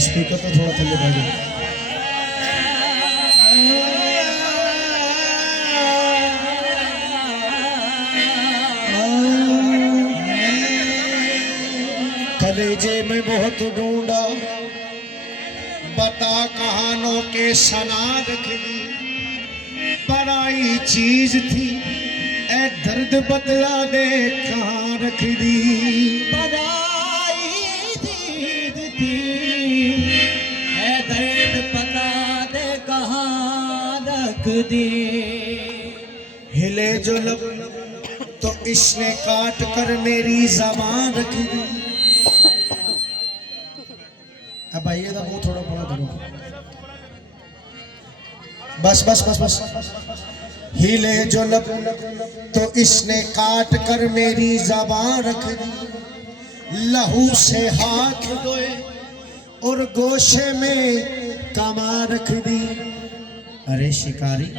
Speaker तो थोड़ा थल्ले भाई। कलेजे में बहुत ढूंढा, बता कहानों के सना रख दी, पराई चीज थी ए दर्द बदला दे कहाँ रख दी। पराई चीज थी ए दर्द बता दे कहाँ रख दी। हिले जो लब तो इसने काट कर मेरी ज़बान रख दी। अब आइए ना मुंह थोड़ा बड़ा करो। बस बस बस बस। हिले जो लब तो इसने काट कर मेरी ज़बान रख दी। लहू से हाथ धोए और गोशे में कमा रख दी। अरे शिकारी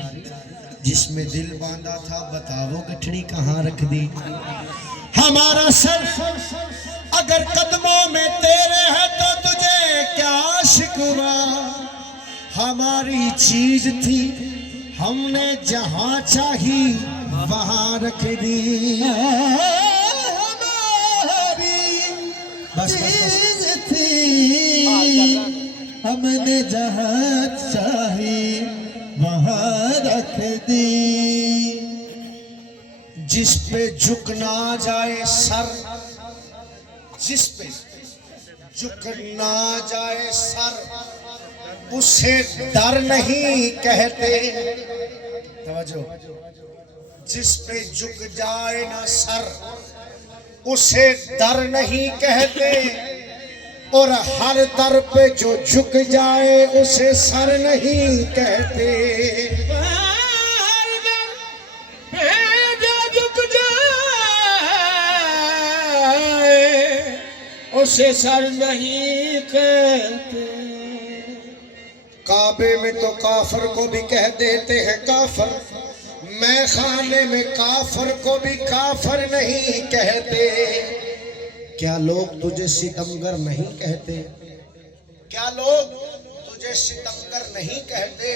जिसमें दिल बांधा था बताओ गठड़ी कहाँ रख दी। हमारा सर अगर कदमों में तेरे है तो तुझे क्या शिकवा। हमारी चीज थी हमने जहां चाही वहां रख दी। हमारी चीज थी हमने जहां चाही वहां रख दी। जिस पे झुक ना जाए सर, जिस पे झुक ना जाए सर उसे डर नहीं कहते। तवज्जो। जिस पे झुक जाए ना सर उसे डर नहीं कहते, और हर दर पे जो झुक जाए उसे सर नहीं कहते। हर दर पे जो झुक जाए उसे सर नहीं कहते। काबे में तो काफर को भी कह देते हैं काफर, मैं खाने में काफर को भी काफर नहीं कहते। क्या लोग तुझे सितमगर नहीं कहते? क्या लोग तुझे सितमगर नहीं कहते?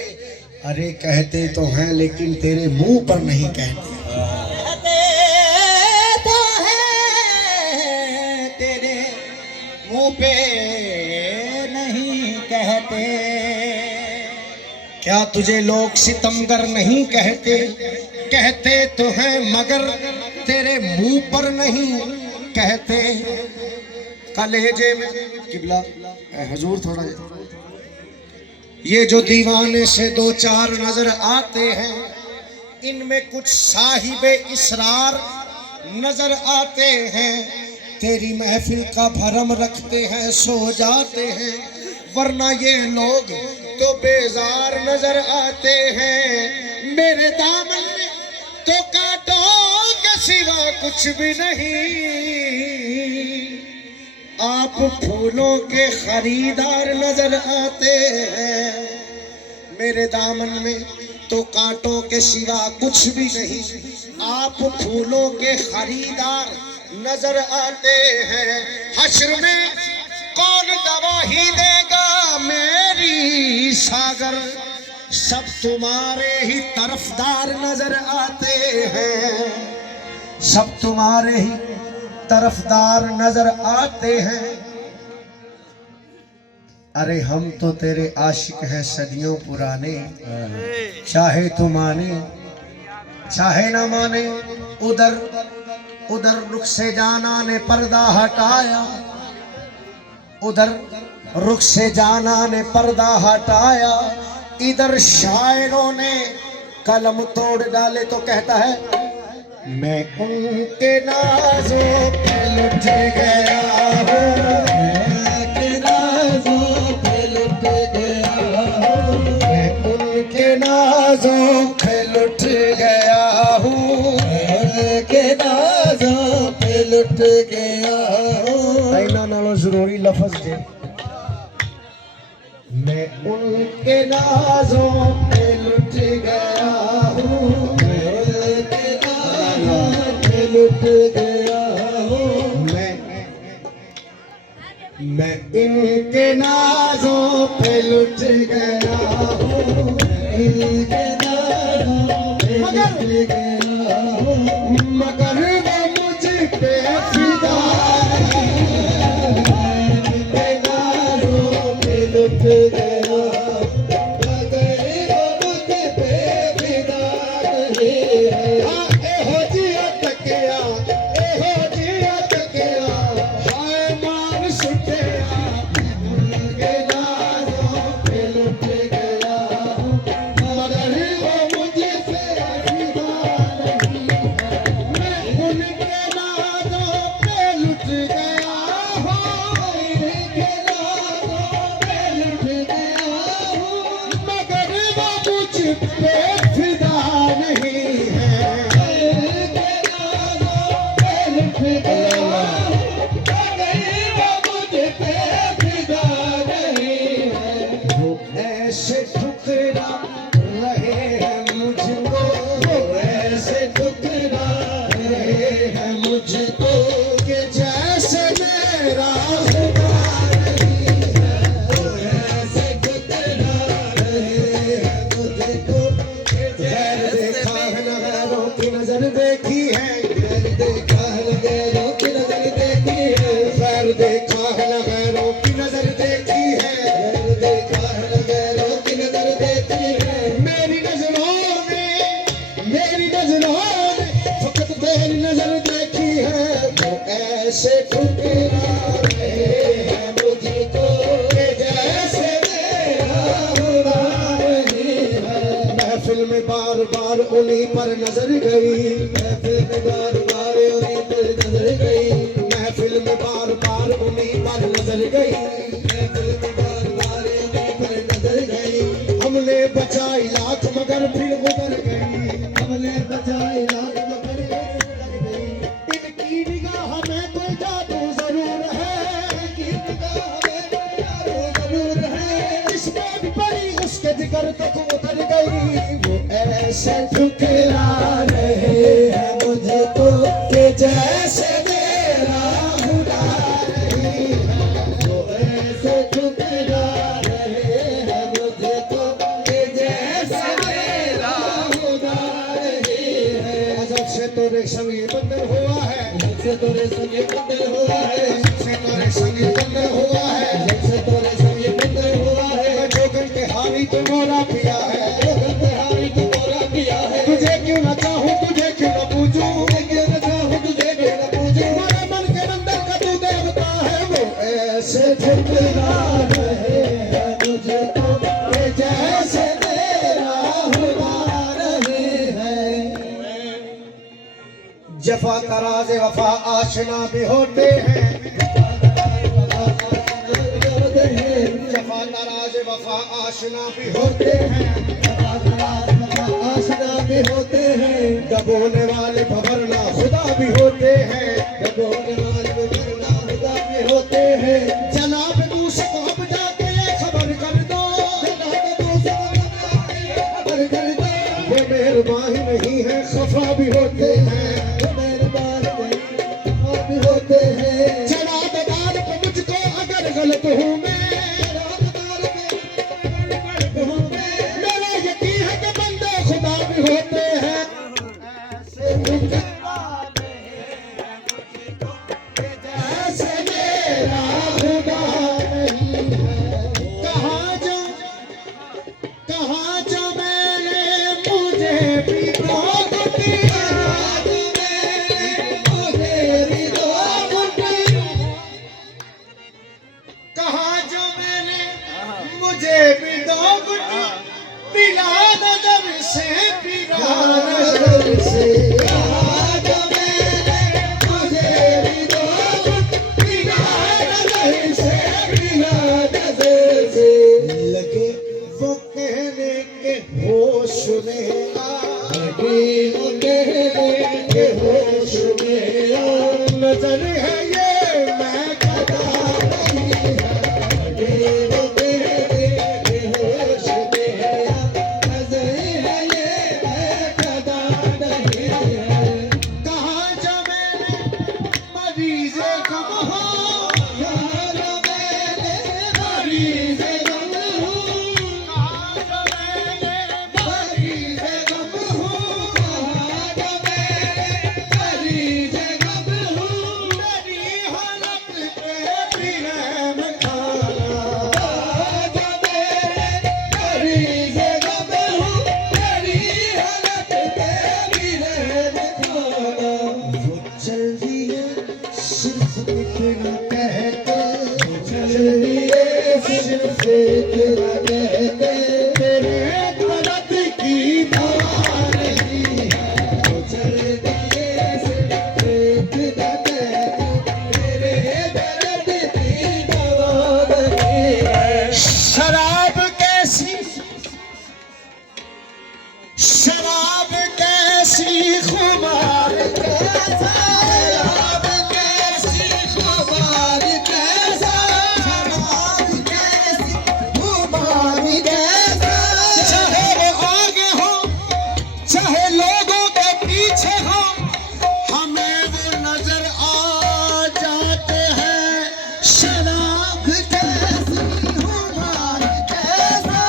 अरे कहते तो हैं लेकिन तेरे मुंह पर नहीं कहते। कहते तो हैं तेरे मुंह पे नहीं कहते। क्या तुझे लोग सितमगर नहीं कहते? कहते तो हैं मगर तेरे मुंह पर नहीं कहते। कलेजे में किबला हुजूर थोड़ा, ये जो दीवाने से दो चार नजर आते हैं इनमें कुछ साहिबे इसरार नजर आते हैं। तेरी महफिल का भरम रखते हैं सो जाते हैं, वरना ये लोग तो बेजार नजर आते हैं। मेरे दामन में तो कांटों के सिवा कुछ भी नहीं, आप फूलों के खरीदार नजर आते हैं। मेरे दामन में तो कांटों के सिवा कुछ भी नहीं, आप फूलों के खरीदार नजर आते हैं। हश्र में कौन गवाही देगा मेरी सागर, सब तुम्हारे ही तरफदार नजर आते हैं। सब तुम्हारे ही तरफदार नजर आते हैं। अरे हम तो तेरे आशिक हैं सदियों पुराने, चाहे तू माने चाहे ना माने। उधर उधर रुख से जाना ने पर्दा हटाया, उधर रुख से जाना ने पर्दा हटाया। इधर शायरों ने कलम तोड़ डाले तो कहता है मैं उनके नाज़ों पे लुट गया हूँ, उनके नाज़ों पे लुट गया हूँ, मैं उनके नाज़ों पे लुट गया हूँ, उनके नाज़ों पे लुट गया हूँ। इन्हां नालों ज़रूरी लफ्ज़ जे मैं उनके नाज़ों पे लुट गया हूँ, लुट गया हूँ। मैं इनके नाजों पे लुट गया हूँ, इनके नाजों पे लुट गया हूँ, मगर वो मुझ पे फिदा है, इनके नाजों पे लुट गया हूँ, मगर वो मुझ पे फिदा नहीं है। एहो जिया तकिया, एहो जिया तकिया, हाय मान सुटिया, उनके नाज़ों पे लुट गया हूँ, मगर वो मुझे से फिदा नहीं है। मैं उनके नाज़ों पे लुट गया हूँ, उनके नाज़ों पे लुट गया हूँ, मगर वो मुझ पे फिदा नहीं है। उनके नाज़ों पे लुट गया हूँ, मगर वो मुझ पे फिदा नहीं है। वो ऐसे ठुकरा रहे हैं मुझको, वो ऐसे ठुकरा रहे हैं मुझको, कि जैसे मेरा खुदा नहीं है। वो ऐसे ठुकरा रहे हैं मुझको, कि जैसे देखा है न गैरों की नजर देखी है, खैर देखा है न गैरों की नजर देखी है, खैर देखा है न गैरों की नजर देखी है, खैर देखा है न गैरों की नजर देखी है। मेरी नजरों ने फकत तेरी नजर देखी है। वो ऐसे ठुकरा रहे हैं मुझको, कि जैसे मेरा खुदा नहीं है। महफिल में बार बार उन्हीं पर नजर गई, महफिल में बार बार उन्हीं पर नजर गई, महफिल में बार बार उन्हीं पर नजर गई, महफिल में बार बार उन्हीं पर नजर गई। हमने बचाई लाख मगर फिर गुजर गई, हमने बचाई लाख मगर फिर गुजर गई। इनकी निगाह में कोई जादू जरूर है, इनकी निगाह में कोई जादू जरूर है, इस बात पड़ी उसके जिगर तक उतर गई। वो ऐसे ठुकरा रहे हैं मुझको, कि जैसे मेरा खुदा नहीं है। वो ऐसे ठुकरा रहे हैं मुझको, कि जैसे मेरा खुदा नहीं है। अजब से तोरे संग ये बंधन हुआ है, अजब से तोरे संग ये बंधन हुआ है, अजब से तोरे संग ये बंधन हुआ है, अजब से तोरे संग ये बंधन हुआ है। जोगन के हारी तो मोरा पिया है, जोगन के हारी तो मोरा पिया है। तुझे क्यों न चाहूं, तुझे क्यों न पूजूं, तुझे क्यों न चाहूं, तुझे क्यों न पूजूं। मेरे मन के अंदर का तू देवता है। वो ऐसे ठुकरा रहे हैं मुझको, कि जैसे मेरा खुदा नहीं है। जफा तराज वफा आशना भी होते हैं, जफा तराज वफा आशना भी होते हैं, आशना भी होते हैं। दबोने वाले भवरना खुदा भी होते हैं, दबोने वाले भवरना खुदा भी होते हैं। जनाब मूसा को अब जाके ये खबर कर दो, जनाब मूसा को अब जाके ये खबर कर दो। वो मेहरबान नहीं है, खफा भी होते हैं, वो मेहरबान नहीं है, खफा भी होते हैं। जनाब दार पे मुझको अगर गलत हूँ मैं, मेरा यकीन है कि बंदे खुदा भी होते हैं। ऐसे ठुकरा रहे हैं मुझको, कि जैसे मेरा खुदा नहीं है। कहाँ जो मैंने मुझे भी रोक दिया, मुझे भी रोक दिया। कहाँ जो मैंने मुझे भी दो गुटी पिला नजर से, पिला नजर से। कहाँ जो मैंने मुझे भी दो गुटी पिला नजर से, पिला नजर से। लगे वो कहने के होश में आ, लगे वो कहने के होश में आ। नजर है ये मैं कदा नहीं है, लगे वो कहने के होश में आ। नजर है ये मैं कदा नहीं है। कहाँ जो मैंने मरीज़ गम हो, कहाँ जो मैंने सिर्फ इतना कहते चल दिए, सिर्फ इतना कहते तेरे दर्द की दवा नहीं है। तो चल दिए, सिर्फ इतना कहते तेरे दर्द की दवा नहीं है। शराब कैसी, शराब कैसी खुमार कैसा, शराब कैसी खुमार कैसा, शराब कैसी खुमार कैसा। चाहे वो आगे हो चाहे लोगों के पीछे हो, हमें वो नजर आ जाते हैं। शराब कैसी खुमार कैसा,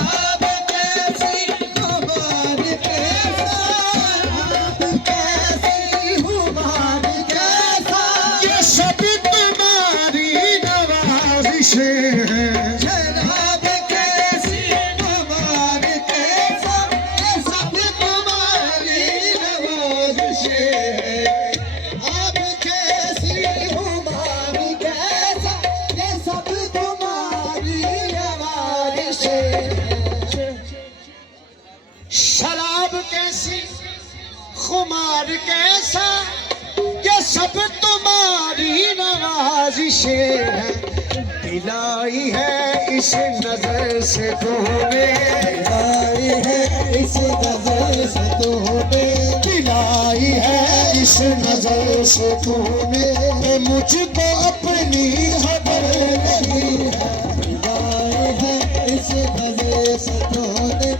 शराब कैसी खुमार कैसा, शराब कैसी खुमार कैसा। ये सब तुम्हारी नवाज़िशें हैं। शराब कैसी खुमार कैसा, ये सब तुम्हारी नवाज़िशें हैं। अब कैसी खुमार कैसा, ये सब तुम्हारी नवाज़िशें हैं। शराब कैसी खुमार कैसा, ये सब तुम्हारी नवाज़िशें हैं। दिलाई है इस नजर से तूने, दिलाई है इस नजर से तूने, दिलाई है इस नजर से तूने। मुझको अपनी खबर नहीं है, दिलाई है इस नजर से तूने,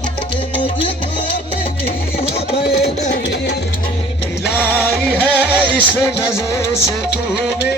मुझको अपनी खबर नहीं। दिलाई है इस नजर से तूने